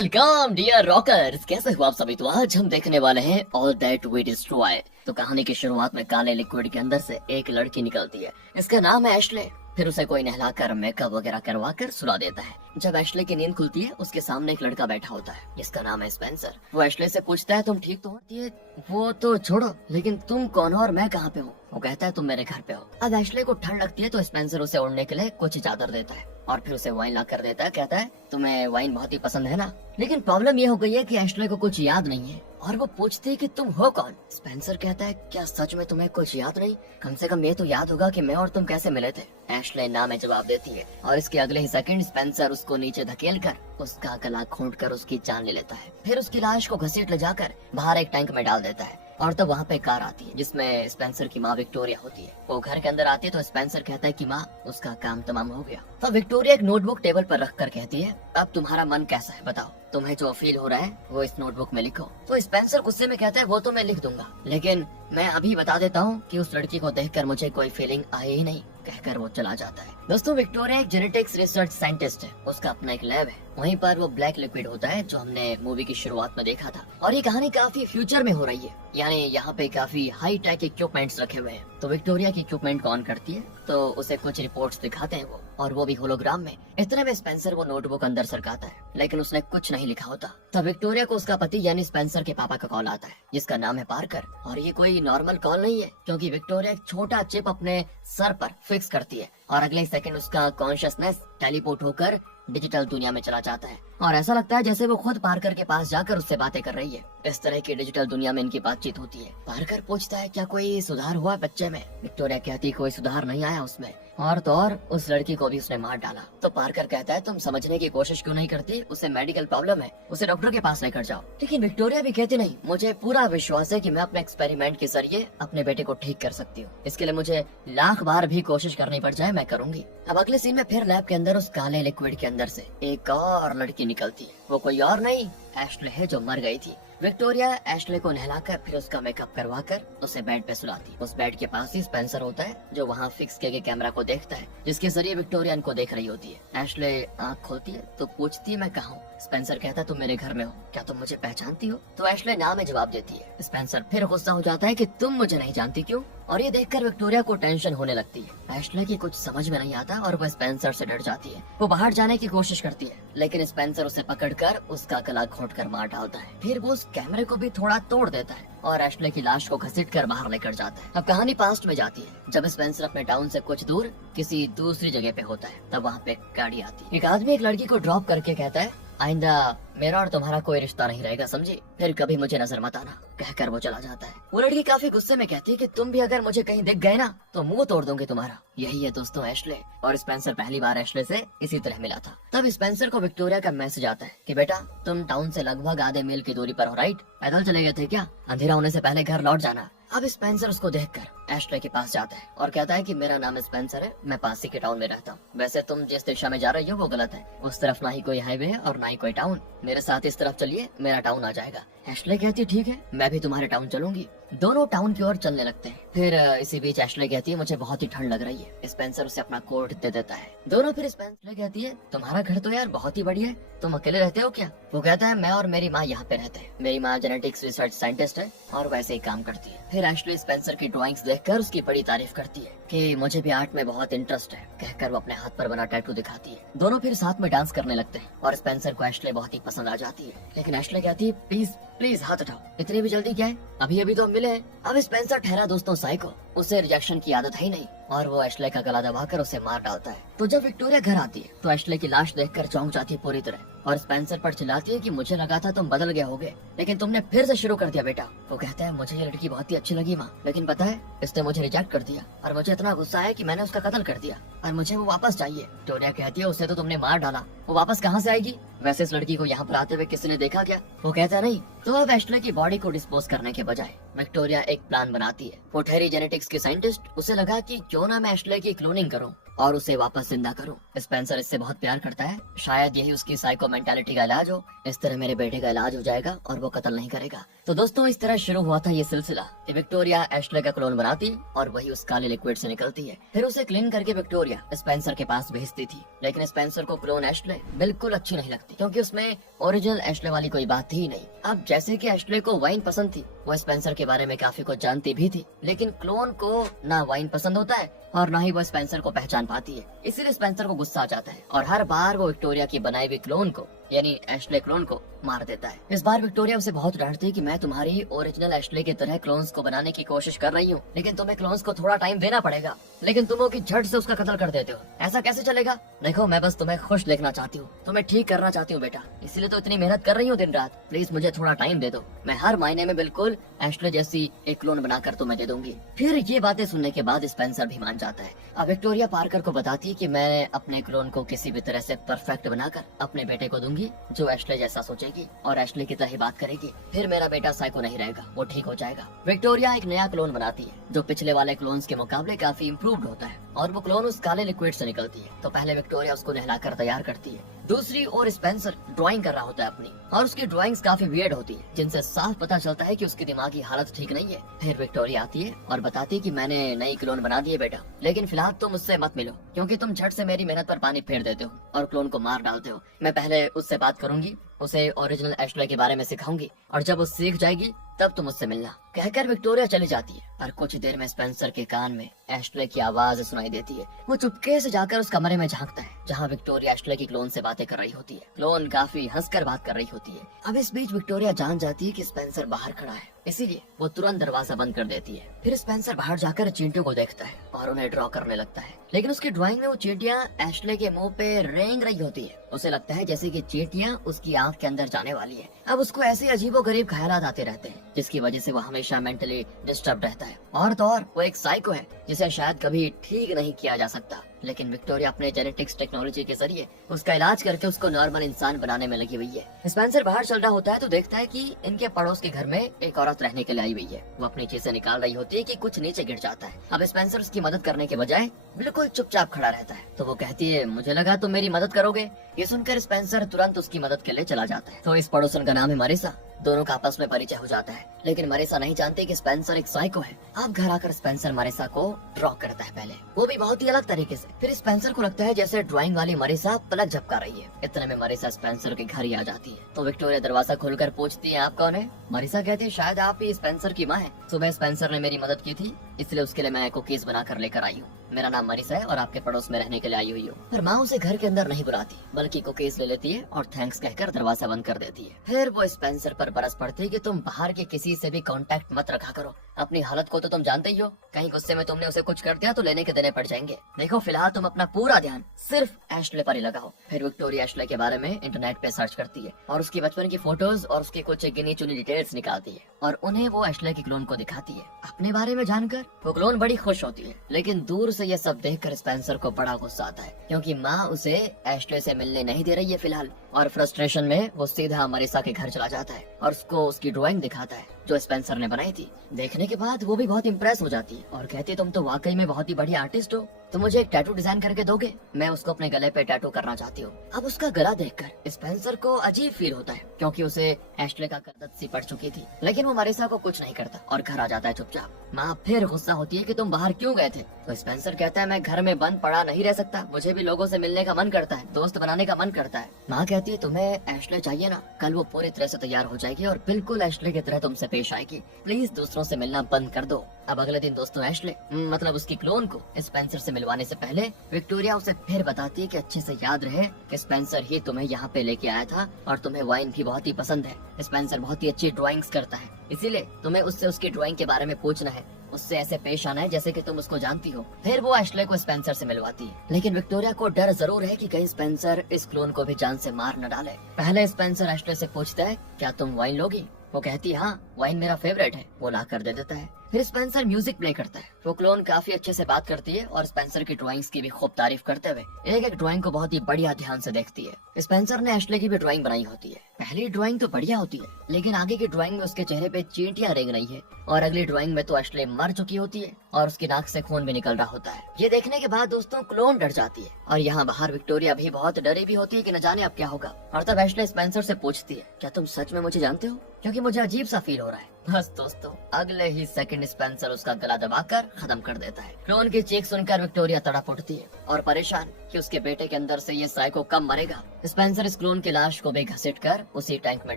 Welcome dear rockers, कैसे हो आप सभी। तो आज हम देखने वाले हैं ऑल दैट वी डिस्ट्रॉय। तो कहानी की शुरुआत में काले लिक्विड के अंदर से एक लड़की निकलती है। इसका नाम है एशले। फिर उसे कोई नहलाकर मेकअप वगैरह करवा कर सुला देता है। जब एशले की नींद खुलती है, उसके सामने एक लड़का बैठा होता है जिसका नाम है स्पेंसर। वो एशले से पूछता है, तुम ठीक तो हो? ये वो तो छोड़ो, लेकिन तुम कौन हो और मैं कहाँ पे हूँ? वो कहता है, तुम मेरे घर पे हो। अब एशले को ठंड लगती है तो स्पेंसर उसे उड़ने के लिए कुछ चादर देता है और फिर उसे वाइन ला कर देता है। कहता है, तुम्हें वाइन बहुत ही पसंद है ना? लेकिन प्रॉब्लम ये हो गई है कि एशले को कुछ याद नहीं है और वो पूछती है कि तुम हो कौन? स्पेंसर कहता है, क्या सच में तुम्हें कुछ याद नहीं? कम से कम ये तो याद होगा कि मैं और तुम कैसे मिले थे। एशले ना में जवाब देती है और इसके अगले ही सेकंड स्पेंसर उसको नीचे धकेल कर उसका गला घोंट कर उसकी जान ले लेता है। फिर उसकी लाश को घसीट ले जाकर बाहर एक टैंक में डाल देता है और तब वहाँ पे कार आती है जिसमें स्पेंसर की माँ विक्टोरिया होती है। वो घर के अंदर आती है तो स्पेंसर कहता है कि माँ, उसका काम तमाम हो गया। तो विक्टोरिया एक नोटबुक टेबल पर रख कर कहती है, अब तुम्हारा मन कैसा है बताओ, तुम्हें जो फील हो रहा है वो इस नोटबुक में लिखो। तो स्पेंसर गुस्से में कहता है, वो तो मैं लिख दूंगा, लेकिन मैं अभी बता देता हूँ कि उस लड़की को देखकर मुझे कोई फीलिंग आई ही नहीं। कहकर वो चला जाता है। दोस्तों, विक्टोरिया एक जेनेटिक्स रिसर्च साइंटिस्ट है। उसका अपना एक लैब है। वहीं पर वो ब्लैक लिक्विड होता है जो हमने मूवी की शुरुआत में देखा था। और ये कहानी काफी फ्यूचर में हो रही है, यानी यहाँ पे काफी हाई टेक इक्विपमेंट्स रखे हुए हैं। तो विक्टोरिया की इक्विपमेंट को ऑन करती है तो उसे कुछ रिपोर्ट्स दिखाते हैं वो, और वो भी होलोग्राम में। इतने में स्पेंसर वो नोटबुक अंदर सरकाता है, लेकिन उसने कुछ नहीं लिखा होता। तब विक्टोरिया को उसका पति यानी स्पेंसर के पापा का कॉल आता है जिसका नाम है पार्कर। और ये कोई नॉर्मल कॉल नहीं है, क्योंकि विक्टोरिया एक छोटा चिप अपने सर पर फिक्स करती है और अगले सेकंड उसका कॉन्शियसनेस टेलीपोर्ट होकर डिजिटल दुनिया में चला जाता है। और ऐसा लगता है जैसे वो खुद पार्कर के पास जाकर उससे बातें कर रही है। इस तरह की डिजिटल दुनिया में इनकी बातचीत होती है। पार्कर पूछता है, क्या कोई सुधार हुआ बच्चे में? विक्टोरिया कहती, कोई सुधार नहीं आया उसमें, और तो और उस लड़की को भी उसने मार डाला। तो पार्कर कहता है, तुम समझने की कोशिश क्यों नहीं करती? उसे मेडिकल प्रॉब्लम है, उसे डॉक्टर के पास लेकर जाओ। लेकिन विक्टोरिया भी कहती, नहीं, मुझे पूरा विश्वास है कि मैं अपने एक्सपेरिमेंट के जरिए अपने बेटे को ठीक कर सकती हूँ। इसके लिए मुझे लाख बार भी कोशिश करनी पड़ जाए, मैं करूंगी। अब अगले सीन में फिर लैब के अंदर उस काले लिक्विड के अंदर से एक और लड़की निकलती है। वो कोई और नहीं, एशले है जो मर गई थी। विक्टोरिया एशले को नहलाकर फिर उसका मेकअप करवाकर उसे बेड पे सुलाती। उस बेड के पास ही स्पेंसर होता है जो वहाँ फिक्स किए गए कैमरा को देखता है, जिसके जरिए विक्टोरिया इनको देख रही होती है। एशले आँख खोलती है तो पूछती है, मैं कहाँ हूँ? स्पेंसर कहता है, तुम मेरे घर में हो, क्या तुम मुझे पहचानती हो? तो एशले ना में जवाब देती है। स्पेंसर फिर गुस्सा हो जाता है कि तुम मुझे नहीं जानती क्यों? और ये देखकर विक्टोरिया को टेंशन होने लगती है। एशले की कुछ समझ में नहीं आता और वह स्पेंसर से डर जाती है। वो बाहर जाने की कोशिश करती है, लेकिन स्पेंसर उसे पकड़कर उसका गला घोंटकर मार डालता है। फिर वो उस कैमरे को भी थोड़ा तोड़ देता है और एशले की लाश को घसीटकर बाहर लेकर जाता है। अब कहानी पास्ट में जाती है, जब स्पेंसर अपने टाउन से कुछ दूर किसी दूसरी जगह पे होता है। तब वहाँ पे एक गाड़ी आती है। एक आदमी एक लड़की को ड्रॉप करके कहता है, आइंदा मेरा और तुम्हारा कोई रिश्ता नहीं रहेगा, समझी? फिर कभी मुझे नजर मत आना। कहकर वो चला जाता है। वो लड़की काफी गुस्से में कहती है कि तुम भी अगर मुझे कहीं दिख गए ना तो मुंह तोड़ दूंगी तुम्हारा। यही है दोस्तों एशले। और स्पेंसर पहली बार एशले से इसी तरह मिला था। तब स्पेंसर को विक्टोरिया का मैसेज आता है कि बेटा, तुम टाउन से लगभग आधे मील की दूरी पर हो, राइट? पैदल चले गए थे क्या? अंधेरा होने से पहले घर लौट जाना। अब स्पेंसर उसको देखकर एशले के पास जाता है और कहता है कि मेरा नाम स्पेंसर है, मैं पास ही के टाउन में रहता हूँ। वैसे तुम जिस दिशा में जा रही हो वो गलत है, उस तरफ ना ही कोई हाईवे है और ना ही कोई टाउन। मेरे साथ इस तरफ चलिए, मेरा टाउन आ जाएगा। एशले कहती है, ठीक है, मैं भी तुम्हारे टाउन चलूंगी। दोनों टाउन की ओर चलने लगते हैं। फिर इसी बीच एशले कहती है, मुझे बहुत ही ठंड लग रही है। स्पेंसर उसे अपना कोट दे देता है। दोनों फिर स्पेंसर कहती है, तुम्हारा घर तो यार बहुत ही बढ़िया है, तुम अकेले रहते हो क्या? वो कहता है, मैं और मेरी माँ यहाँ पे रहते हैं। मेरी माँ जेनेटिक्स रिसर्च साइंटिस्ट है और वैसे ही काम करती है। फिर एशले स्पेंसर की ड्राइंग्स देखकर उसकी बड़ी तारीफ करती है कि मुझे भी आर्ट में बहुत इंटरेस्ट है। कहकर वो अपने हाथ पर बना टैटू दिखाती है। दोनों फिर साथ में डांस करने लगते हैं और स्पेंसर को एशले बहुत ही पसंद आ जाती है। लेकिन एशले कहती है, प्लीज प्लीज हाथ उठाओ, इतनी भी जल्दी क्या है, अभी अभी तो हम मिले हैं। अब स्पेंसर ठहरा दोस्तों साइको, उसे रिजेक्शन की आदत है ही नहीं और वो एशले का गला दबाकर उसे मार डालता है। तो जब विक्टोरिया घर आती है तो एशले की लाश देखकर चौंक जाती है पूरी तरह और स्पेंसर पर चिल्लाती है कि मुझे लगा था तुम बदल गए होगे, लेकिन तुमने फिर से शुरू कर दिया बेटा। वो कहता है, मुझे ये लड़की बहुत ही अच्छी लगी माँ, लेकिन पता है इसने मुझे रिजेक्ट कर दिया और मुझे इतना गुस्सा है कि मैंने उसका कत्ल कर दिया और मुझे वो वापस चाहिए। विक्टोरिया कहती है, उसे तो तुमने मार डाला, वो वापस कहाँ से आएगी? वैसे इस लड़की को यहाँ पर आते हुए किसी ने देखा क्या? वो कहता नहीं। तो अब एशले की बॉडी को डिस्पोज करने के बजाय विक्टोरिया एक प्लान बनाती है। वो ठहरी जेनेटिक्स की साइंटिस्ट, उसे लगा कि क्यों ना मैं एशले की क्लोनिंग करूं। और उसे वापस जिंदा करूं। स्पेंसर इससे बहुत प्यार करता है, शायद यही उसकी साइको मेंटालिटी का इलाज हो। इस तरह मेरे बेटे का इलाज हो जाएगा और वो कत्ल नहीं करेगा। तो दोस्तों इस तरह शुरू हुआ था ये सिलसिला कि विक्टोरिया एश्ले का क्लोन बनाती और वही उस काले लिक्विड से निकलती है। फिर उसे क्लीन करके विक्टोरिया स्पेंसर के पास भेजती थी। लेकिन स्पेंसर को क्लोन एश्ले बिल्कुल अच्छी नहीं लगती, क्योंकि उसमें ओरिजिनल एश्ले वाली कोई बात थी ही नहीं। अब जैसे कि एश्ले को वाइन पसंद थी, वो स्पेंसर के बारे में काफी कुछ जानती भी थी, लेकिन क्लोन को ना वाइन पसंद होता है और ना ही वो स्पेंसर को पहचान पाती है। इसीलिए स्पेंसर को गुस्सा आ जाता है और हर बार वो विक्टोरिया की बनाई हुई क्लोन को यानी एश्ले क्लोन को मार देता है। इस बार विक्टोरिया उसे बहुत डांटती है कि मैं तुम्हारी ओरिजिनल एश्ले की तरह क्लोन्स को बनाने की कोशिश कर रही हूँ, लेकिन तुम्हें क्लोन्स को थोड़ा टाइम देना पड़ेगा, लेकिन तुम हो कि झट से उसका कत्ल कर देते हो। ऐसा कैसे चलेगा? देखो मैं बस तुम्हें खुश देखना चाहती हूँ, तुम्हें ठीक करना चाहती हूँ बेटा, इसीलिए तो इतनी मेहनत कर रही हूँ दिन रात। प्लीज मुझे थोड़ा टाइम दे दो, मैं हर महीने में बिल्कुल एश्ले जैसी एक क्लोन बनाकर तुम्हें दे दूंगी। फिर ये बातें सुनने के बाद स्पेंसर भी मान जाता है। अब विक्टोरिया पार्कर को बताती है कि मैं अपने क्लोन को किसी भी तरह से परफेक्ट बनाकर अपने बेटे को दूंगी, जो एश्ले जैसा सोचेगी और एश्ले की तरह ही बात करेगी। फिर मेरा बेटा साइको नहीं रहेगा, वो ठीक हो जाएगा। विक्टोरिया एक नया क्लोन बनाती है जो पिछले वाले क्लोन्स के मुकाबले काफी इम्प्रूव्ड होता है और वो क्लोन उस काले लिक्विड से निकलती है। तो पहले विक्टोरिया उसको नहलाकर तैयार करती है। दूसरी ओर स्पेंसर ड्राइंग कर रहा होता है अपनी, और उसकी ड्राइंग्स काफी वियर्ड होती है, जिनसे साफ पता चलता है कि उसकी दिमागी हालत ठीक नहीं है। फिर विक्टोरिया आती है और बताती है कि मैंने नई क्लोन बना दी है बेटा, लेकिन फिलहाल तुम मुझसे मत मिलो, क्योंकि तुम झट से मेरी मेहनत पर पानी फेर देते हो और क्लोन को मार डालते हो। मैं पहले उससे बात करूंगी, उसे ओरिजिनल एश्ले के बारे में सिखाऊंगी, और जब वो सीख जाएगी तब तुम मुझसे मिलना। कहकर विक्टोरिया चली जाती है, पर कुछ देर में स्पेंसर के कान में एश्ले की आवाज सुनाई देती है। वो चुपके से जाकर उस कमरे में झांकता है जहाँ विक्टोरिया एश्ले की क्लोन से बातें कर रही होती है। क्लोन काफी हंसकर बात कर रही होती है। अब इस बीच विक्टोरिया जान जाती है कि स्पेंसर बाहर खड़ा है, इसीलिए वो तुरंत दरवाजा बंद कर देती है। फिर स्पेंसर बाहर जाकर चींटियों को देखता है और उन्हें ड्रॉ करने लगता है, लेकिन उसकी ड्राइंग में वो चींटियां एश्ले के मुंह पे रेंग रही होती है। उसे लगता है जैसे कि चींटियां उसकी आंख के अंदर जाने वाली है। अब उसको ऐसे अजीबोगरीब ख्यालात आते रहते हैं, जिसकी वजह से वो हमेशा मेंटली डिस्टर्ब रहता है। और तो और वो एक साइको है जिसे शायद कभी ठीक नहीं किया जा सकता, लेकिन विक्टोरिया अपने जेनेटिक्स टेक्नोलॉजी के जरिए उसका इलाज करके उसको नॉर्मल इंसान बनाने में लगी हुई है। स्पेंसर बाहर चल रहा होता है तो देखता है कि इनके पड़ोस के घर में एक औरत रहने के लिए आई हुई है। वो अपनी चीजें निकाल रही होती है कि कुछ नीचे गिर जाता है। अब स्पेंसर उसकी मदद करने के बजाय बिल्कुल चुपचाप खड़ा रहता है। तो वो कहती है, मुझे लगा तुम मेरी मदद करोगे। ये सुनकर स्पेंसर तुरंत उसकी मदद के लिए चला जाता है। तो इस पड़ोसन का नाम है मरीसा। दोनों का आपस में परिचय हो जाता है, लेकिन मरीसा नहीं जानती कि स्पेंसर एक साइको है। अब घर आकर स्पेंसर मरीसा को ड्रॉ करता है, पहले वो भी बहुत ही अलग तरीके से। फिर स्पेंसर को लगता है जैसे ड्राइंग वाली मरीसा पलक झपका रही है। इतने में मरीसा स्पेंसर के घर ही आ जाती है। तो विक्टोरिया दरवाजा खोलकर पूछती है, आप कौन है? मरीसा कहती है, शायद आप ही स्पेंसर की माँ है। सुबह स्पेंसर ने मेरी मदद की थी, इसलिए उसके लिए मैं कुकीज बनाकर लेकर आई हूँ। मेरा नाम मरीसा है और आपके पड़ोस में रहने के लिए आई हुई हूँ। पर माँ उसे घर के अंदर नहीं बुलाती, बल्कि कुकीज ले लेती है और थैंक्स कहकर दरवाजा बंद कर देती है। फिर वो स्पेंसर पर बरस पड़ती है कि तुम बाहर के किसी से भी कांटेक्ट मत रखा करो। अपनी हालत को तो तुम जानते ही हो, कहीं गुस्से में तुमने उसे कुछ कर दिया तो लेने के देने पड़ जाएंगे। देखो फिलहाल तुम अपना पूरा ध्यान सिर्फ एश्ले पर ही लगाओ। फिर विक्टोरिया एश्ले के बारे में इंटरनेट पे सर्च करती है और उसकी बचपन की फोटोज और उसकी कुछ गिनी चुनी डिटेल्स निकालती है और उन्हें वो एश्ले की क्लोन को दिखाती है। अपने बारे में जानकर वो क्लोन बड़ी खुश होती है, लेकिन दूर से ये सब देखकर स्पेंसर को बड़ा गुस्सा आता है, क्योंकि माँ उसे एश्ले से मिलने नहीं दे रही है फिलहाल। और फ्रस्ट्रेशन में वो सीधा मरीसा के घर चला जाता है और उसको उसकी ड्राइंग दिखाता है जो स्पेंसर ने बनाई थी। देखने के बाद वो भी बहुत इम्प्रेस हो जाती है और कहती है, तुम तो वाकई में बहुत ही बढ़िया आर्टिस्ट हो, तुम मुझे एक टैटू डिजाइन करके दोगे? मैं उसको अपने गले पे टैटू करना चाहती हूँ। अब उसका गला देखकर स्पेंसर को अजीब फील होता है, क्योंकि उसे एश्ले का करदत सी पड़ चुकी थी, लेकिन वो मरीसा को कुछ नहीं करता और घर आ जाता है चुपचाप। माँ फिर गुस्सा होती है कि तुम बाहर क्यों गए थे? तो स्पेंसर कहता है, मैं घर में बंद पड़ा नहीं रह सकता, मुझे भी लोगों से मिलने का मन करता है, दोस्त बनाने का मन करता है। माँ कहती है, तुम्हें एश्ले चाहिए ना, कल वो पूरी तरह से तैयार हो जाएगी और बिल्कुल एश्ले की तरह तुमसे पेश आएगी। प्लीज दूसरों से मिलना बंद कर दो। अब अगले दिन दोस्तों एश्ले मतलब उसकी क्लोन को स्पेंसर से मिलवाने से पहले विक्टोरिया उसे फिर बताती है कि अच्छे से याद रहे कि स्पेंसर ही तुम्हें यहाँ पे लेके आया था और तुम्हें वाइन भी बहुत ही पसंद है। स्पेंसर बहुत ही अच्छी ड्राइंग्स करता है, इसीलिए तुम्हें उससे उसकी ड्राइंग के बारे में पूछना है, उससे ऐसे पेश आना है जैसे कि तुम उसको जानती हो। फिर वो एश्ले को स्पेंसर से मिलवाती है, लेकिन विक्टोरिया को डर जरूर है कि कहीं स्पेंसर इस क्लोन को भी जान से मार न डाले। पहले स्पेंसर एश्ले से पूछता है, क्या तुम वाइन लोगी? वो कहती है, हाँ वाइन मेरा फेवरेट है। वो ला कर दे देता है। फिर स्पेंसर म्यूजिक प्ले करता है। वो क्लोन काफी अच्छे से बात करती है और स्पेंसर की ड्राइंग्स की भी खूब तारीफ करते हुए एक एक ड्राइंग को बहुत ही बढ़िया ध्यान से देखती है। स्पेंसर ने एशले की भी ड्राइंग बनाई होती है। पहली ड्राइंग तो बढ़िया होती है, लेकिन आगे की ड्राइंग में उसके चेहरे पे चींटियां रेंग रही है और अगली ड्राइंग में तो एशले मर चुकी होती है और उसकी नाक से खून भी निकल रहा होता है। ये देखने के बाद दोस्तों क्लोन डर जाती है और यहाँ बाहर विक्टोरिया भी बहुत डरी भी होती है कि न जाने अब क्या होगा। और तब एशले स्पेंसर से पूछती है, क्या तुम सच में मुझे जानते हो? क्योंकि मुझे अजीब सा फील हो रहा है। बस दोस्तों अगले ही सेकंड स्पेंसर उसका गला दबाकर खत्म कर देता है। क्लोन की चीख सुनकर विक्टोरिया तड़प उठती है और परेशान कि उसके बेटे के अंदर से ये साइको कब मरेगा। स्पेंसर इस क्लोन की लाश को भी घसीट कर उसी टैंक में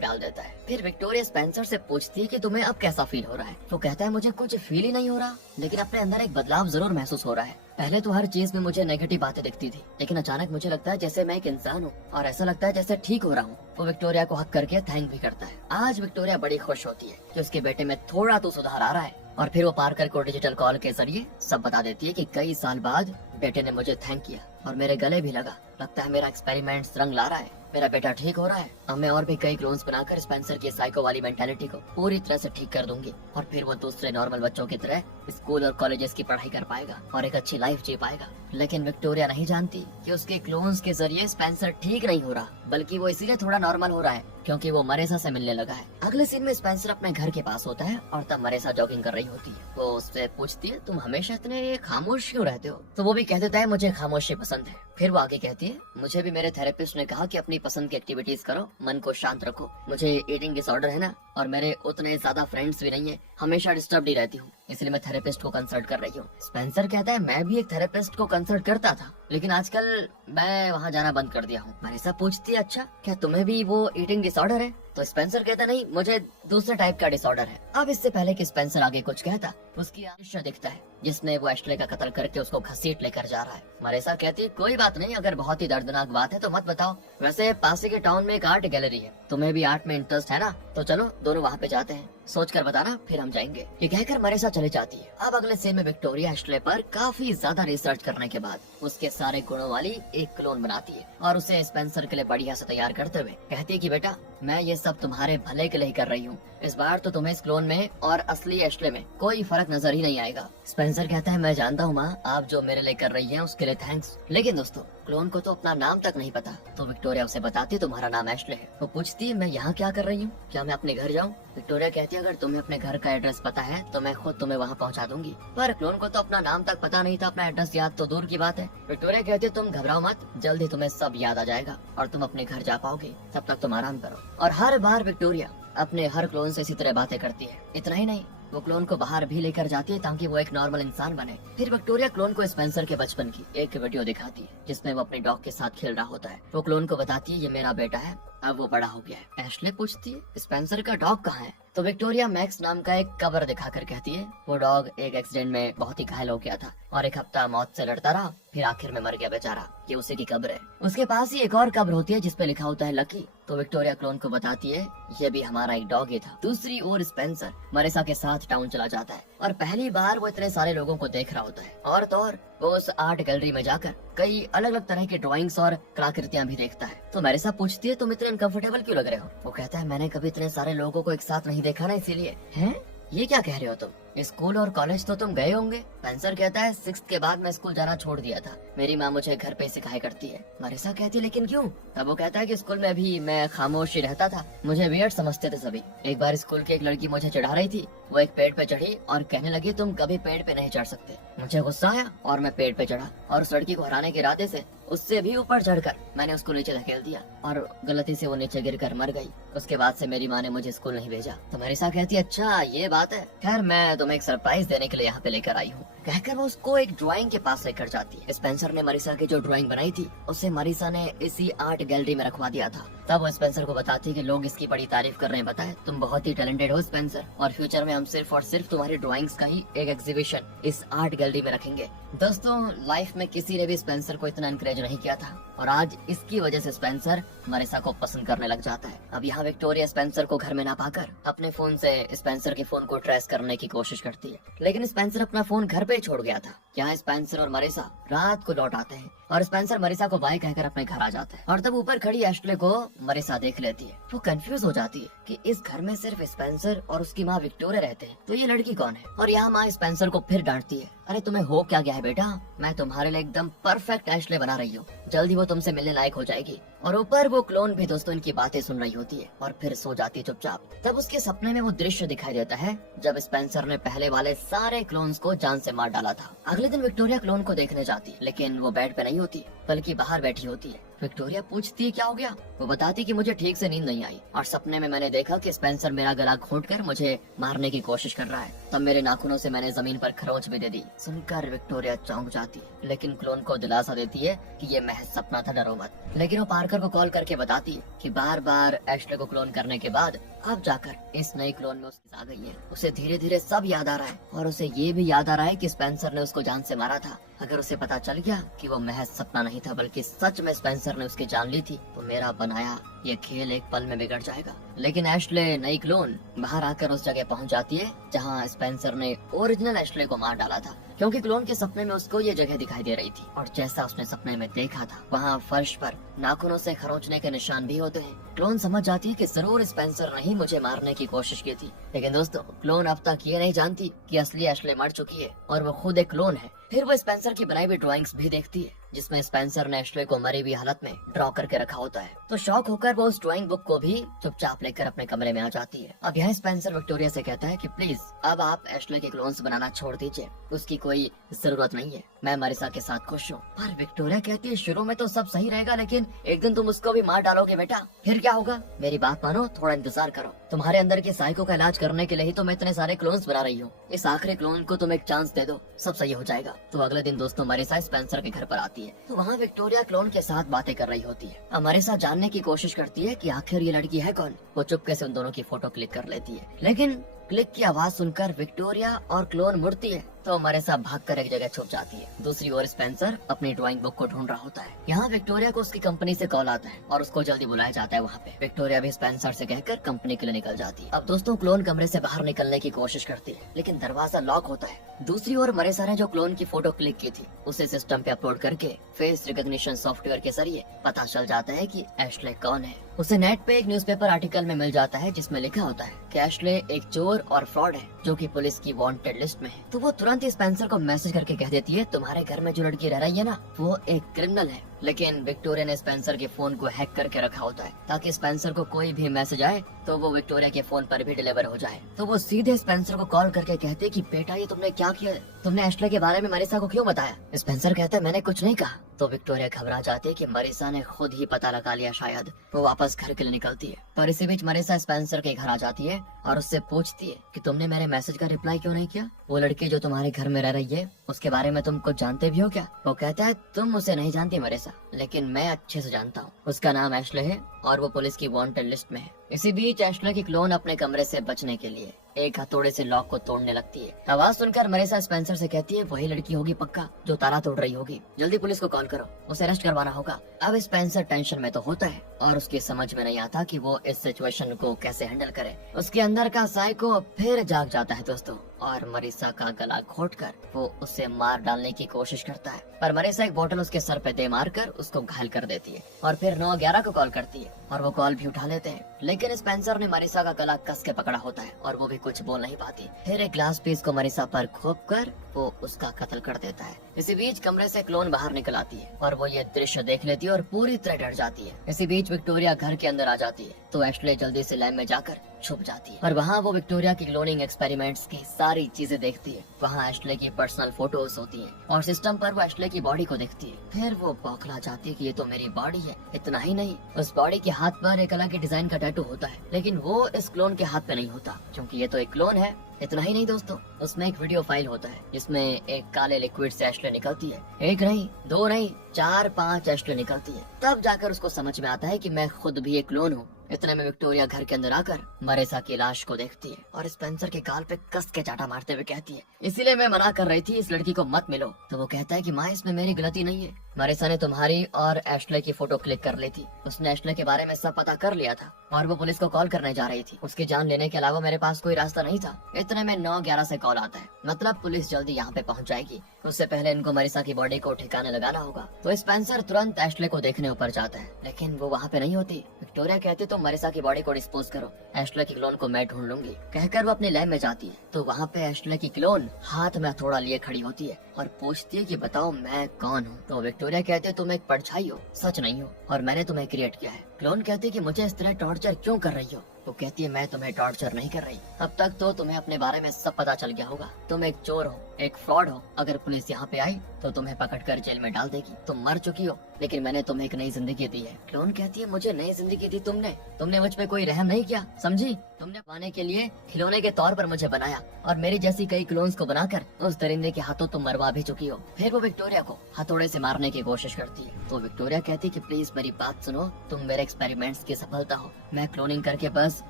डाल देता है। फिर विक्टोरिया स्पेंसर से पूछती है कि तुम्हें अब कैसा फील हो रहा है? तो कहता है, मुझे कुछ फील ही नहीं हो रहा, लेकिन अपने अंदर एक बदलाव जरूर महसूस हो रहा है। पहले तो हर चीज में मुझे नेगेटिव बातें दिखती थी, लेकिन अचानक मुझे लगता है जैसे मैं एक इंसान हूँ और ऐसा लगता है जैसे ठीक हो रहा हूँ। वो विक्टोरिया को हक करके थैंक भी करता है। आज विक्टोरिया बड़ी खुश होती है कि उसके बेटे में थोड़ा तो सुधार आ रहा है और फिर वो पार्कर को डिजिटल कॉल के जरिए सब बता देती है कि कई साल बाद बेटे ने मुझे थैंक किया और मेरे गले भी लगा। लगता है मेरा एक्सपेरिमेंट रंग ला रहा है, मेरा बेटा ठीक हो रहा है। अब मैं और भी कई क्लोन्स बनाकर स्पेंसर की साइको वाली मेंटालिटी को पूरी तरह से ठीक कर दूंगी और फिर वो दूसरे नॉर्मल बच्चों की तरह स्कूल और कॉलेजेस की पढ़ाई कर पाएगा और एक अच्छी लाइफ जी पाएगा। लेकिन विक्टोरिया नहीं जानती कि उसके क्लोन्स के जरिए स्पेंसर ठीक नहीं हो रहा, बल्कि वो इसीलिए थोड़ा नॉर्मल हो रहा है क्योंकि वो मरेसा से मिलने लगा है। अगले सीन में स्पेंसर अपने घर के पास होता है और तब मरेसा जॉगिंग कर रही होती है। वो उससे पूछती है, तुम हमेशा इतने खामोश क्यों रहते हो? तो वो भी कह देता है, मुझे खामोशी पसंद है। फिर वो आगे कहती है, मुझे भी मेरे थेरेपिस्ट ने कहा कि अपनी पसंद की एक्टिविटीज करो, मन को शांत रखो। मुझे ईटिंग डिसऑर्डर है ना, और मेरे उतने ज्यादा फ्रेंड्स भी नहीं है, हमेशा डिस्टर्ब ही रहती हूँ, इसलिए मैं थेरेपिस्ट को कंसल्ट कर रही हूँ। स्पेंसर कहता है, मैं भी एक थेरेपिस्ट को कंसल्ट करता था, लेकिन आजकल मैं वहाँ जाना बंद कर दिया हूँ। मनीषा पूछती है, अच्छा क्या तुम्हें भी वो ईटिंग डिसऑर्डर है? तो स्पेंसर कहता, नहीं, मुझे दूसरे टाइप का डिसऑर्डर है। अब इससे पहले कि स्पेंसर आगे कुछ कहता, उसकी दृश्य दिखता है जिसमें वो एशले का कत्ल करके उसको घसीट लेकर जा रहा है। मरेसा कहती है, कोई बात नहीं, अगर बहुत ही दर्दनाक बात है तो मत बताओ। वैसे पास के टाउन में एक आर्ट गैलरी है, तुम्हें भी आर्ट में इंटरेस्ट है ना, तो चलो दोनों वहाँ पे जाते हैं, सोच कर बताना, फिर हम जाएंगे। ये कहकर मरेसा चली जाती है। अब अगले सीन में विक्टोरिया एशले पर काफी ज्यादा रिसर्च करने के बाद उसके सारे गुणों वाली एक क्लोन बनाती है और उसे स्पेंसर के लिए बढ़िया से तैयार करते हुए कहती है कि बेटा, मैं ये सब तुम्हारे भले के लिए कर रही हूँ। इस बार तो तुम्हें इस क्लोन में और असली एशले में कोई फर्क नजर ही नहीं आएगा। स्पेंसर कहता है, मैं जानता हूँ माँ, आप जो मेरे लिए कर रही हैं उसके लिए थैंक्स, लेकिन दोस्तों क्लोन को तो अपना नाम तक नहीं पता। तो विक्टोरिया उसे बताती है, तुम्हारा नाम एशले है। वो पूछती है, मैं यहाँ क्या कर रही हूँ, क्या मैं अपने घर जाऊँ? विक्टोरिया कहती है, अगर तुम्हें अपने घर का एड्रेस पता है तो मैं खुद तुम्हें वहाँ पहुँचा दूंगी। पर क्लोन को तो अपना नाम तक पता नहीं था, अपना एड्रेस याद तो दूर की बात है। विक्टोरिया कहती है, तुम घबराओ मत, जल्दी तुम्हें सब याद आ जाएगा और तुम अपने घर जा पाओगे, तब तक तुम आराम करो। और हर बार विक्टोरिया अपने हर क्लोन से इसी तरह बातें करती है। इतना ही नहीं, वो क्लोन को बाहर भी लेकर जाती है ताकि वो एक नॉर्मल इंसान बने। फिर विक्टोरिया क्लोन को स्पेंसर के बचपन की एक वीडियो दिखाती है जिसमें वो अपने डॉग के साथ खेल रहा होता है। वो क्लोन को बताती है, ये मेरा बेटा है, अब वो बड़ा हो गया है। एशले पूछती है, स्पेंसर का डॉग कहाँ है? तो विक्टोरिया मैक्स नाम का एक कब्र दिखाकर कहती है, वो डॉग एक एक्सीडेंट में बहुत ही घायल हो गया था और एक हफ्ता मौत से लड़ता रहा, फिर आखिर में मर गया बेचारा, ये उसी की कब्र है। उसके पास ही एक और कब्र होती है जिसपे लिखा होता है लकी। तो विक्टोरिया क्लोन को बताती है, ये भी हमारा एक डॉग ही था। दूसरी ओर स्पेंसर मरेसा के साथ टाउन चला जाता है और पहली बार वो इतने सारे लोगों को देख रहा होता है और तो और वो उस आर्ट गैलरी में जाकर कई अलग अलग तरह की ड्राइंग्स और कलाकृतियां भी देखता है। तो मरेसा पूछती है, तुम इतने अनकंफर्टेबल क्यों लग रहे हो? वो कहता है, मैंने कभी इतने सारे लोगों को एक साथ नहीं देखा ना, इसीलिए। हैं? ये क्या कह रहे हो तुम? स्कूल और कॉलेज तो तुम गए होंगे? स्पेंसर कहता है, 6th के बाद मैं स्कूल जाना छोड़ दिया था, मेरी माँ मुझे घर पे सिखाया करती है। मरेसा कहती है, लेकिन क्यों? तब वो कहता है कि स्कूल में भी मैं खामोश ही रहता था, मुझे वियर्ड समझते थे सभी। एक बार स्कूल की एक लड़की मुझे चढ़ा रही थी, वो एक पेड़ पे चढ़ी और कहने लगी, तुम कभी पेड़ पे नहीं चढ़ सकते। मुझे गुस्सा आया और मैं पेड़ पे चढ़ा और उस लड़की को हराने के इरादे से उससे भी ऊपर चढ़कर मैंने उसको नीचे धकेल दिया और गलती से वो नीचे गिरकर मर गई। उसके बाद से मेरी माँ ने मुझे स्कूल नहीं भेजा। तो मरेसा कहती है, अच्छा ये बात है, खैर मैं तुम्हें एक सरप्राइज देने के लिए यहाँ पे लेकर आई हूँ। कहकर वो उसको एक ड्राइंग के पास लेकर जाती है। स्पेंसर ने मरीसा की जो ड्राइंग बनाई थी उसे मरीसा ने इसी आर्ट गैलरी में रखवा दिया था। तब वो स्पेंसर को बताती है कि लोग इसकी बड़ी तारीफ कर रहे हैं, बताए तुम बहुत ही टैलेंटेड हो स्पेंसर, और फ्यूचर में हम सिर्फ और सिर्फ तुम्हारी ड्राइंग्स का ही एक एग्जीबिशन इस आर्ट गैलरी में रखेंगे। दोस्तों लाइफ में किसी ने भी स्पेंसर को इतना एनकरेज नहीं किया था और आज इसकी वजह से स्पेंसर मरीसा को पसंद करने लग जाता है। अब यहाँ विक्टोरिया स्पेंसर को घर में ना पाकर अपने फोन से स्पेंसर के फोन को ट्रेस करने की कोशिश करती है, लेकिन स्पेंसर अपना फोन घर पे छोड़ गया था। यहाँ स्पेंसर और मरीसा रात को लौट आते हैं और स्पेंसर मरीसा को बाय कहकर अपने घर आ जाता है। और तब ऊपर खड़ी एश्ले को मरीसा देख लेती है। वो कंफ्यूज हो जाती है कि इस घर में सिर्फ स्पेंसर और उसकी माँ विक्टोरिया रहते हैं, तो ये लड़की कौन है। और यहाँ माँ स्पेंसर को फिर डांटती है, अरे तुम्हें हो क्या गया है बेटा, मैं तुम्हारे लिए एकदम परफेक्ट एश्ले बना रही हूँ, जल्दी वो तुमसे मिलने लायक हो जाएगी। और ऊपर वो क्लोन भी दोस्तों इनकी बातें सुन रही होती है और फिर सो जाती है चुपचाप। तब उसके सपने में वो दृश्य दिखाई देता है जब स्पेंसर ने पहले वाले सारे क्लोन्स को जान से मार डाला था। अगले दिन विक्टोरिया क्लोन को देखने जाती है, लेकिन वो बेड पे नहीं होती बल्कि बाहर बैठी होती है। विक्टोरिया पूछती है क्या हो गया। वो बताती कि मुझे ठीक से नींद नहीं आई और सपने में मैंने देखा कि स्पेंसर मेरा गला घोंटकर मुझे मारने की कोशिश कर रहा है। तब मेरे नाखूनों से मैंने जमीन पर खरोंच भी दे दी। सुनकर विक्टोरिया चौंक जाती है, लेकिन क्लोन को दिलासा देती है कि ये महज सपना था, डरो मत। लेकिन वो पार्कर को कॉल करके बताती है कि बार बार एश्ले को क्लोन करने के बाद अब जाकर इस नए क्लोन में उसकी आ गई है। उसे धीरे धीरे सब याद आ रहा है और उसे ये भी याद आ रहा है कि स्पेंसर ने उसको जान से मारा था। अगर उसे पता चल गया कि वो महज सपना नहीं था बल्कि सच में स्पेंसर ने उसकी जान ली थी, तो मेरा बनाया ये खेल एक पल में बिगड़ जाएगा। लेकिन एश्ले नई क्लोन बाहर आकर उस जगह पहुंच जाती है जहां स्पेंसर ने ओरिजिनल एश्ले को मार डाला था, क्योंकि क्लोन के सपने में उसको ये जगह दिखाई दे रही थी। और जैसा उसने सपने में देखा था वहाँ फर्श पर नाखूनों से खरोंचने के निशान भी होते हैं। क्लोन समझ जाती है कि जरूर स्पेंसर ने ही मुझे मारने की कोशिश की थी। लेकिन दोस्तों क्लोन अब तक ये नहीं जानती कि असली एश्ले मर चुकी है और वो खुद एक क्लोन है। फिर वो स्पेंसर की बनाई हुई ड्राइंग्स भी देखती है जिसमें स्पेंसर ने एश्ले को मरी हुई हालत में ड्रॉ करके रखा होता है। तो शौक होकर वो उस ड्राइंग बुक को भी चुपचाप लेकर अपने कमरे में आ जाती है। अब यह स्पेंसर विक्टोरिया से कहता है कि प्लीज अब आप एश्ले के क्लोन्स बनाना छोड़ दीजिए, उसकी कोई जरूरत नहीं है, मैं मरीसा के साथ खुश हूँ। पर विक्टोरिया कहती है शुरू में तो सब सही रहेगा, लेकिन एक दिन तुम उसको भी मार डालोगे बेटा, फिर क्या होगा। मेरी बात मानो, थोड़ा इंतजार करो, तुम्हारे अंदर के साइको का इलाज करने के लिए ही तो मैं इतने सारे क्लोन्स बना रही हूँ। इस आखिरी क्लोन को तुम एक चांस दे दो, सब सही हो जाएगा। तो अगले दिन दोस्तों मरीसा स्पेंसर के घर पर आती है, तो वहाँ विक्टोरिया क्लोन के साथ बातें कर रही होती है। अब मरीसा जानने की कोशिश करती है कि आखिर ये लड़की है कौन। वो चुपके से उन दोनों की फोटो क्लिक कर लेती है, लेकिन क्लिक की आवाज सुनकर विक्टोरिया और क्लोन मुड़ती है तो मरीसा भागकर एक जगह छुप जाती है। दूसरी ओर स्पेंसर अपनी ड्राइंग बुक को ढूंढ रहा होता है। यहाँ विक्टोरिया को उसकी कंपनी से कॉल आता है और उसको जल्दी बुलाया जाता है वहाँ पे। विक्टोरिया भी स्पेंसर से कहकर कंपनी के लिए निकल जाती है। अब दोस्तों क्लोन कमरे से बाहर निकलने की कोशिश करती है, लेकिन दरवाजा लॉक होता है। दूसरी ओर मरीसा ने जो क्लोन की फोटो क्लिक की थी उसे सिस्टम पे अपलोड करके फेस रिकॉग्निशन सॉफ्टवेयर के जरिए पता चल जाता है कि एश्ले कौन है। उसे नेट पे एक न्यूज़पेपर आर्टिकल में मिल जाता है जिसमें लिखा होता है कि एश्ले एक चोर और फ्रॉड है जो कि पुलिस की वांटेड लिस्ट में है। तो वो तुरंत ही स्पेंसर को मैसेज करके कह देती है तुम्हारे घर में जो लड़की रह रही है ना वो एक क्रिमिनल है। लेकिन विक्टोरिया ने स्पेंसर के फोन को हैक करके रखा होता है ताकि स्पेंसर को कोई भी मैसेज आए तो वो विक्टोरिया के फोन पर भी डिलीवर हो जाए। तो वो सीधे स्पेंसर को कॉल करके कहते हैं कि बेटा ये तुमने क्या किया, तुमने एश्ले के बारे में मरीसा को क्यों बताया। स्पेंसर कहता है मैंने कुछ नहीं कहा। तो विक्टोरिया घबरा जाती है कि मरीसा ने खुद ही पता लगा लिया शायद। वो वापस घर के लिए निकलती है, पर इसी बीच मरीसा स्पेंसर के घर आ जाती है और उससे पूछती है कि तुमने मेरे मैसेज का रिप्लाई क्यों नहीं किया। वो लड़की जो तुम्हारे घर में रह रही है उसके बारे में तुम कुछ जानते भी हो क्या। वो कहता है तुम उसे नहीं जानती मरीसा, लेकिन मैं अच्छे से जानता हूँ। उसका नाम एश्ले है और वो पुलिस की वांटेड लिस्ट में है। इसी बीच एश्ले की क्लोन अपने कमरे से बचने के लिए एक हथौड़े से लॉक को तोड़ने लगती है। आवाज सुनकर मरीसा स्पेंसर से कहती है वही लड़की होगी पक्का जो ताला तोड़ रही होगी, जल्दी पुलिस को कॉल करो, उसे अरेस्ट करवाना होगा। अब स्पेंसर टेंशन में तो होता है और उसकी समझ में नहीं आता कि वो इस सिचुएशन को कैसे हैंडल करे। उसके अंदर का साइको फिर जाग जाता है दोस्तों और मरीसा का गला घोंटकर वो उसे मार डालने की कोशिश करता है, पर मरीसा एक बोतल उसके सर पे दे मारकर उसको घायल कर देती है और फिर 911 को कॉल करती है और वो कॉल भी उठा लेते हैं। लेकिन स्पेंसर ने मरीसा का गला कस के पकड़ा होता है और वो भी कुछ बोल नहीं पाती। फिर एक ग्लास पीस को मरीसा पर घोंप कर वो उसका कत्ल कर देता है। इसी बीच कमरे से क्लोन बाहर निकल आती है और वो ये दृश्य देख लेती है और पूरी तरह डर जाती है। इसी बीच विक्टोरिया घर के अंदर आ जाती है तो एश्ले जल्दी से लैब में जाकर छुप जाती है और वहाँ वो विक्टोरिया की क्लोनिंग एक्सपेरिमेंट्स की सारी चीजें देखती है। वहाँ एश्ले की पर्सनल फोटोज होती हैं और सिस्टम पर वो एश्ले की बॉडी को देखती है। फिर वो बौखला जाती है कि ये तो मेरी बॉडी है। इतना ही नहीं, उस बॉडी के हाथ पर एक अलग डिजाइन का टैटू होता है, लेकिन वो इस क्लोन के हाथ पे नहीं होता क्योंकि ये तो एक क्लोन है। इतना ही नहीं दोस्तों, उसमें एक वीडियो फाइल होता है जिसमें एक काले लिक्विड से एश्ले निकलती है। एक नहीं, दो नहीं, 4-5 एश्ले निकलती है। तब जाकर उसको समझ में आता है कि मैं खुद भी एक क्लोन हूँ इतने में विक्टोरिया घर के अंदर आकर मरेसा की लाश को देखती है और स्पेंसर के गाल पे कस के चाटा मारते हुए कहती है, इसीलिए मैं मना कर रही थी इस लड़की को मत मिलो। तो वो कहता है कि माँ इसमें मेरी गलती नहीं है, मरेसा ने तुम्हारी और एशले की फोटो क्लिक कर ली थी, उसने एशले के बारे में सब पता कर लिया था और वो पुलिस को कॉल करने जा रही थी। उसकी जान लेने के अलावा मेरे पास कोई रास्ता नहीं था। इतने में 9:11 से कॉल आता है, मतलब पुलिस जल्दी यहाँ पे पहुँच जाएगी। उससे पहले इनको मरेसा की बॉडी को ठिकाने लगाना होगा। तो स्पेंसर तुरंत एशले को देखने ऊपर जाता है, लेकिन वो वहाँ पे नहीं होती। विक्टोरिया कहती तुम मरेसा की बॉडी को डिस्पोज करो, एशले की क्लोन को मैं ढूंढ लूंगी। कहकर वो अपने लैब में जाती है तो वहाँ पे एशले की क्लोन हाथ में हथौड़ा लिए खड़ी होती है और पूछती है कि बताओ मैं कौन हूँ। तो विक्टोरिया कहती है तुम एक परछाई हो, सच नहीं हो और मैंने तुम्हें क्रिएट किया है। क्लोन कहती है कि मुझे इस तरह टॉर्चर क्यों कर रही हो। वो कहती है मैं तुम्हें टॉर्चर नहीं कर रही, अब तक तो तुम्हें अपने बारे में सब पता चल गया होगा। तुम एक चोर हो, एक फ्रॉड हो। अगर पुलिस यहाँ पे आई तो तुम्हें पकड़कर जेल में डाल देगी। तुम मर चुकी हो, लेकिन मैंने तुम्हें एक नई जिंदगी दी है। क्लोन कहती है मुझे नई जिंदगी दी तुमने मुझ पे कोई रहम नहीं किया, समझी? तुमने पाने के लिए खिलौने के तौर पर मुझे बनाया और मेरी जैसी कई क्लोन्स को बनाकर उस दरिंदे के हाथों तुम मरवा भी चुकी हो। फिर वो विक्टोरिया को हथौड़े से मारने की कोशिश करती है। तो विक्टोरिया कहती है कि प्लीज मेरी बात सुनो, तुम मेरे एक्सपेरिमेंट्स की सफलता हो। मैं क्लोनिंग करके बस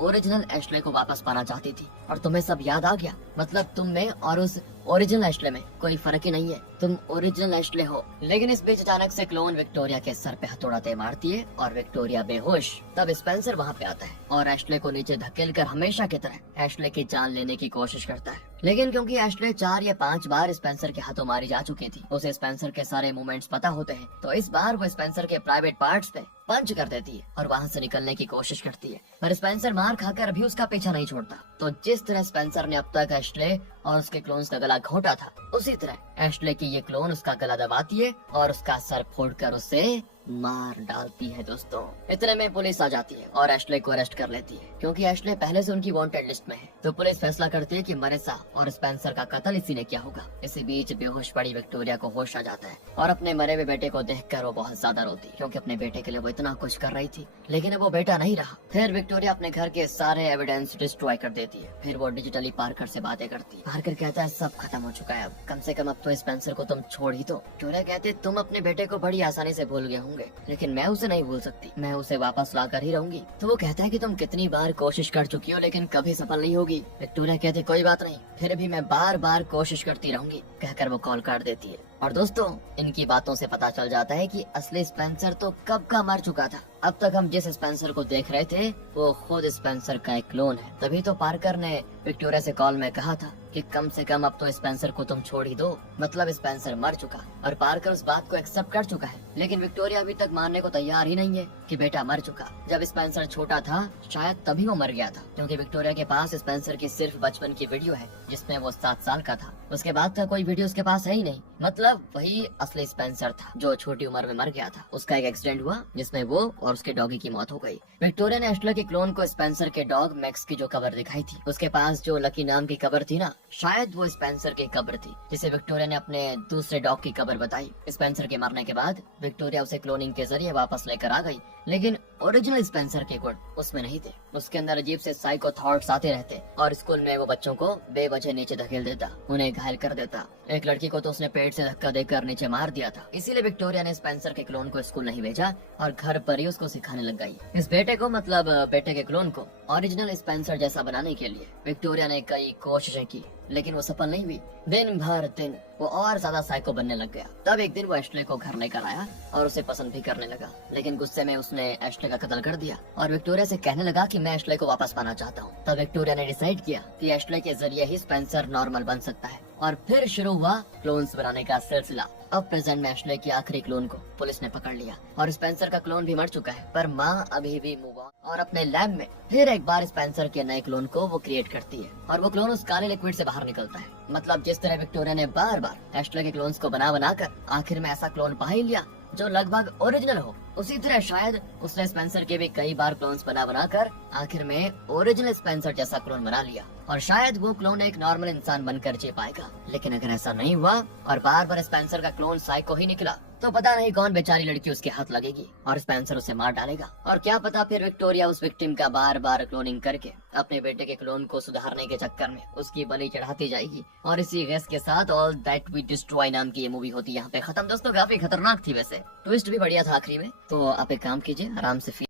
ओरिजिनल एशले को वापस पाना चाहती थी और तुम्हें सब याद आ गया। मतलब तुम में और उस ओरिजिनल एशले में कोई फर्क ही नहीं है, तुम ओरिजिनल एशले हो। लेकिन इस बीच अचानक से क्लोन विक्टोरिया के सर पे हथौड़ा दे मारती है और विक्टोरिया बेहोश। तब स्पेंसर वहाँ पे आता है और एशले को नीचे धकेलकर हमेशा की तरह एशले की जान लेने की कोशिश करता है। लेकिन क्योंकि एशले 4 या 5 बार स्पेंसर के हाथों मारी जा चुकी थी, उसे स्पेंसर के सारे मूवमेंट्स पता होते हैं, तो इस बार वो स्पेंसर के प्राइवेट पार्ट्स पे पंच कर देती है और वहाँ से निकलने की कोशिश करती है। पर स्पेंसर मार खाकर भी उसका पीछा नहीं छोड़ता। तो जिस तरह स्पेंसर ने अब तक एशले और उसके क्लोन्स का गला घोटा था, उसी तरह एशले की ये क्लोन उसका गला दबाती है और उसका सर फोड़कर उसे मार डालती है। दोस्तों इतने में पुलिस आ जाती है और एशले को अरेस्ट कर लेती है, क्योंकि एशले पहले से उनकी वांटेड लिस्ट में है। तो पुलिस फैसला करती है कि मरेसा और स्पेंसर का कत्ल इसी ने किया होगा। इसी बीच बेहोश पड़ी विक्टोरिया को होश आ जाता है और अपने मरे हुए बेटे को देखकर वो बहुत ज्यादा रोती है, क्योंकि अपने बेटे के लिए वो इतना कुछ कर रही थी, लेकिन अब वो बेटा नहीं रहा। फिर विक्टोरिया अपने घर के सारे एविडेंस डिस्ट्रॉय कर देती है। फिर वो डिजिटली पार्कर से बातें करती है। पार्कर कहता है सब खत्म हो चुका है, अब कम से कम अब तो स्पेंसर को तुम छोड़ ही दो। विक्टोरिया कहती है तुम अपने बेटे को बड़ी आसानी से भूल गए होंगे, लेकिन मैं उसे नहीं भूल सकती, मैं उसे वापस ला कर ही रहूंगी। तो वो कहता है कि तुम कितनी बार कोशिश कर चुकी हो लेकिन कभी सफल नहीं होगी। विक्टोरिया कहती कोई बात नहीं, फिर भी मैं बार बार कोशिश करती रहूंगी, कहकर वो कॉल काट देती है। और दोस्तों इनकी बातों से पता चल जाता है कि असली स्पेंसर तो कब का मर चुका था। अब तक हम जिस स्पेंसर को देख रहे थे वो खुद स्पेंसर का एक क्लोन है। तभी तो पार्कर ने विक्टोरिया से कॉल में कहा था कि कम से कम अब तो स्पेंसर को तुम छोड़ ही दो, मतलब स्पेंसर मर चुका। और पार्कर उस बात को एक्सेप्ट कर चुका है, लेकिन विक्टोरिया अभी तक मानने को तैयार ही नहीं है कि बेटा मर चुका। जब स्पेंसर छोटा था शायद तभी वो मर गया था, क्योंकि विक्टोरिया के पास स्पेंसर की सिर्फ बचपन की वीडियो है जिसमें वो 7 साल का था। उसके बाद का कोई वीडियो उसके पास है ही नहीं, मतलब वही असली स्पेंसर था जो छोटी उम्र में मर गया था। उसका एक एक्सीडेंट हुआ जिसमें वो और उसके डॉगी की मौत हो गई। विक्टोरिया ने एशले के क्लोन को स्पेंसर के डॉग मैक्स की जो कब्र दिखाई थी, उसके पास जो लकी नाम की कब्र थी ना, शायद वो स्पेंसर की कब्र थी, जिसे विक्टोरिया ने अपने दूसरे डॉग की कब्र बताई। स्पेंसर के मरने के बाद विक्टोरिया उसे क्लोनिंग के जरिए वापस लेकर आ गई, लेकिन ओरिजिनल स्पेंसर के गुण उसमें नहीं थे। उसके अंदर अजीब से साइको थॉट्स आते रहते और स्कूल में वो बच्चों को बेवजह नीचे धकेल देता, उन्हें घायल कर देता। एक लड़की को तो उसने पेट से धक्का देकर नीचे मार दिया था। इसीलिए विक्टोरिया ने स्पेंसर के क्लोन को स्कूल नहीं भेजा और घर पर ही उसको सिखाने लग गई। इस बेटे को, मतलब बेटे के क्लोन को ओरिजिनल स्पेंसर जैसा बनाने के लिए विक्टोरिया ने कई कोशिशें की, लेकिन वो सफल नहीं हुई। दिन भर दिन वो और ज्यादा साइको बनने लग गया। तब एक दिन वो एशले को घर लेकर आया और उसे पसंद भी करने लगा, लेकिन गुस्से में उसने एशले का कत्ल कर दिया और विक्टोरिया से कहने लगा कि मैं एशले को वापस पाना चाहता हूँ। तब विक्टोरिया ने डिसाइड किया कि एशले के जरिए ही स्पेंसर नॉर्मल बन सकता है और फिर शुरू हुआ क्लोन्स बनाने का सिलसिला। अब प्रेजेंट में एशले की आखिरी क्लोन को पुलिस ने पकड़ लिया और स्पेंसर का क्लोन भी मर चुका है, पर माँ अभी भी मूव ऑन और अपने लैब में फिर एक बार स्पेंसर के नए क्लोन को वो क्रिएट करती है और वो क्लोन उस काले लिक्विड से बाहर निकलता है। मतलब जिस तरह विक्टोरिया ने बार बार एशले के क्लोन्स को बना कर आखिर में ऐसा क्लोन पा ही लिया जो लगभग ओरिजिनल हो, उसी तरह शायद उसने स्पेंसर के भी कई बार क्लोन्स बना कर आखिर में ओरिजिनल स्पेंसर जैसा क्लोन बना लिया और शायद वो क्लोन एक नॉर्मल इंसान बनकर जी पाएगा। लेकिन अगर ऐसा नहीं हुआ और बार बार स्पेंसर का क्लोन साइको ही निकला तो पता नहीं कौन बेचारी लड़की उसके हाथ लगेगी और स्पेंसर उसे मार डालेगा। और क्या पता फिर विक्टोरिया उस विक्टिम का बार बार क्लोनिंग करके अपने बेटे के क्लोन को सुधारने के चक्कर में उसकी बलि चढ़ाती जाएगी। और इसी गैस के साथ ऑल दैट वी डिस्ट्रॉय नाम की ये मूवी होती है यहाँ पे खत्म। दोस्तों काफी खतरनाक थी, वैसे ट्विस्ट भी बढ़िया था आखिरी में। तो आप एक काम कीजिए, आराम से